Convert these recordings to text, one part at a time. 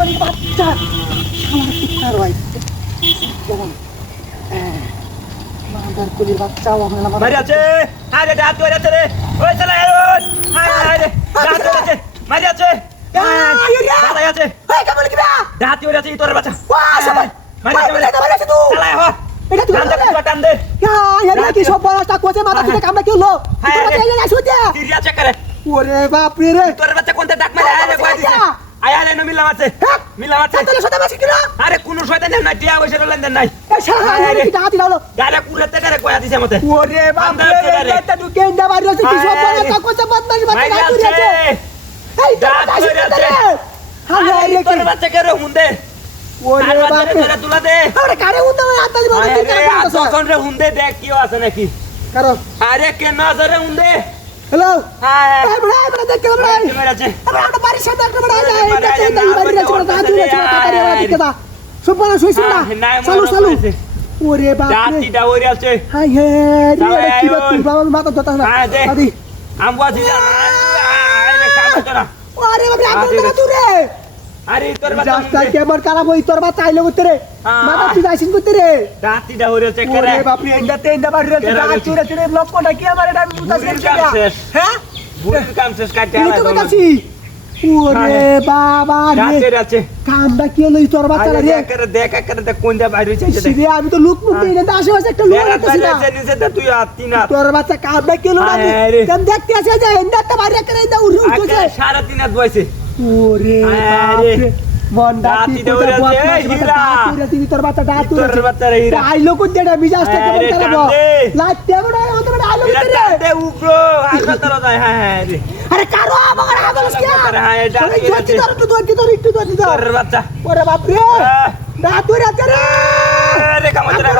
করে বাচ্চা আমার পিতার ভাই কেমন মাদার কোলের বাচ্চা আমার মারি আছে আরে দাঁত ধরে আছে রে ওই শালা আয়ুন হায় রে দাঁত ধরে আছে মারি আছে দাঁত আছে এই কেমন কি বা দাঁত ধরে আছে তোর বাচ্চা ওয়া সবাই মারি আছে তুই শালা হ এটা তুই টান দে ইয়া কি সব বড়টা কোচে মাথা থেকে কামড়া কি হলো তোর বাচ্চা এই আসু দে তিরিয়া চেক করে ওরে বাপ রে তোর বাচ্চা কোনটা ডাক মারে আরে কই দিছে আরে নো মিলাম আছে তাহলে সদা মাছি কিনা আরে কোন শয়তান নাই টিয়া বসে লেনদেন নাই এই শালা আরে কি ডাহাতি লালো গালে কুলেতে করে কয়া দিছে মতে ওরে বাপ রে এটা তুই কেন্ডা বাড়ি আছে কি সব বড়টা কোচে বদমাশ বাচ্চা না তুই আছে এই দাঁত ধরে আছে হায় রে তোর বাচ্চা কে রে হুন্দে ওরে বাপ রে তুলা দে আরে কারে উন্দ আত্মা দিব তখন রে হুন্দে দেখ কি আছে নাকি কারো আরে কে নজরে হুন্দে হ্যালো হ্যাঁ এই বড় দেখ কেমন ভাই আছে আমরা আমরা বাড়ির সামনে একটা বড় আছে এই দেখতে এই বাড়ির আছে বড় দাঁত আছে তাড়াতাড়ি আমরা দিকে দা সুপারা শুইছিস না চালু ওরে বাপ রে দাঁতিটা ওরে আছে হাই হে রে কি তুই বাবা মাথা ধরতা না দাদি আমবো আছে আরে কাম করা ওরে বাপ রে আগুন ধরে তুই রে আরে তোর বাচ্চা রাস্তা কেমন খারাপ হই তোর বাচ্চা আইলো করতে রে মাথা তুই যাইছিস করতে রে দাঁতিটা ওরে আছে করে ওরে বাপ রে ইন্দাতে বাড়ির আছে দাঁত চুরে চুরে লক্ষ্যটা কি আমার এটা বুঝাছিস হ্যাঁ বুড়ির কাম শেষ কাটতে এই তো কাছি ওরে বাবা রে দাঁতের আছে কামটা কি হলো তোর বাচ্চা রে দেখ কোন যা বাইরে হইছে সিরে আমি তো লুক মুক দেই না আশেপাশে একটা লোক আছে না নিচে তুই আত্তি না তোর বাচ্চা কামটা কি হলো না কেন দেখতে আছে যে এন্ডাটা বাইরে করে দা উড়ে উঠছে সারা দিন হাত বইছে ওরে বাপ রে বন্ডাতি দাঁতি দৌড়ে আছে হীরা তোর বাচ্চা দাঁত তোর বাচ্চা রে হীরা আইলো কোন দেড়া মিজাজটা কেমন খারাপ লাইতে বড় অত বড় আইলো হীরা রে দে উগ্র হাসপাতাল যায় হ্যাঁ রে আরে কারো আমার আগলস কি হ্যাঁ এটা কি তোর একটু তোর বাচ্চা ওরে বাপ রে দাঁত ধরে আছে রে রে কামতরা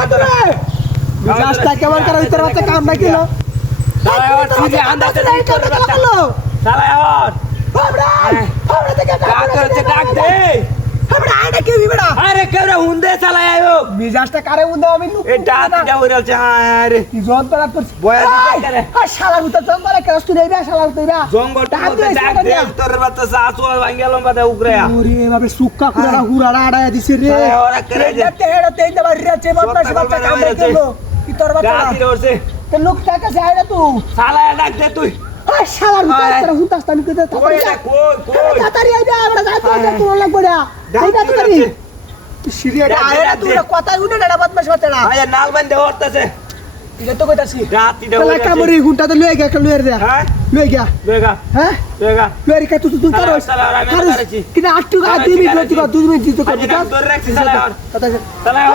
মিজাজটা কেমন খারাপ তোর বাচ্চা কামটা কি হলো সালায় তুই আন্দাজে তোর বাচ্চা সালায় আমরা থেকে ডাক দে আমরা আইডা কি বিবড়া আরে কেউরা হুন্দে চালায় আয়ো মিজাজটা কারে উন্দা আমি লুক এ দাঁতিটা ওরে আছে হ্যাঁ রে কি যন্ত্রণা করছিস বয়া দিতে রে আর শালা উতা যন্ত্রণা করছিস তুই রে শালা তুই রে জঙ্গলটা ডাক দে তোর বাচ্চা সাসু ভাঙ্গেলম বাদে উগরেয়া ওরে বাবা সুক্কা কুড়া হুড়াড়া আড়ায় দিছে রে ওরা করে দে দেখতে হেড়া তেই দা বাড়ি আছে বদমাশ বাচ্চা কাম করলো কি তোর বাচ্চা দাঁতি ওরছে তে লোক টাকা সে আইডা তুই সালায় ডাক দে তুই আর শালা উতা হুতাস্তান করে কই রে কই তাড়াতাড়ি আইডা আমরা যাইতে তোর লাগবে না এইটা তো করি সিরিয়াটা আইডা তুই কথা উঠে না বদমাশ বাচ্চাটা আয় নাল বান্ধে হরতাছে এটা তো কইতাছি দাঁতিটা শালা ওরে কামড়ি গুন্টা তো লয়ে গিয়া লয়ে দে হ্যাঁ লয়ে গিয়া বেগা হ্যাঁ বেগা লয়ে কা তুই কারো কিনা 8 টাকা 2 মিনিট 2 মিনিট দিতে কর ধরে রাখছি সালায় কথা সালায়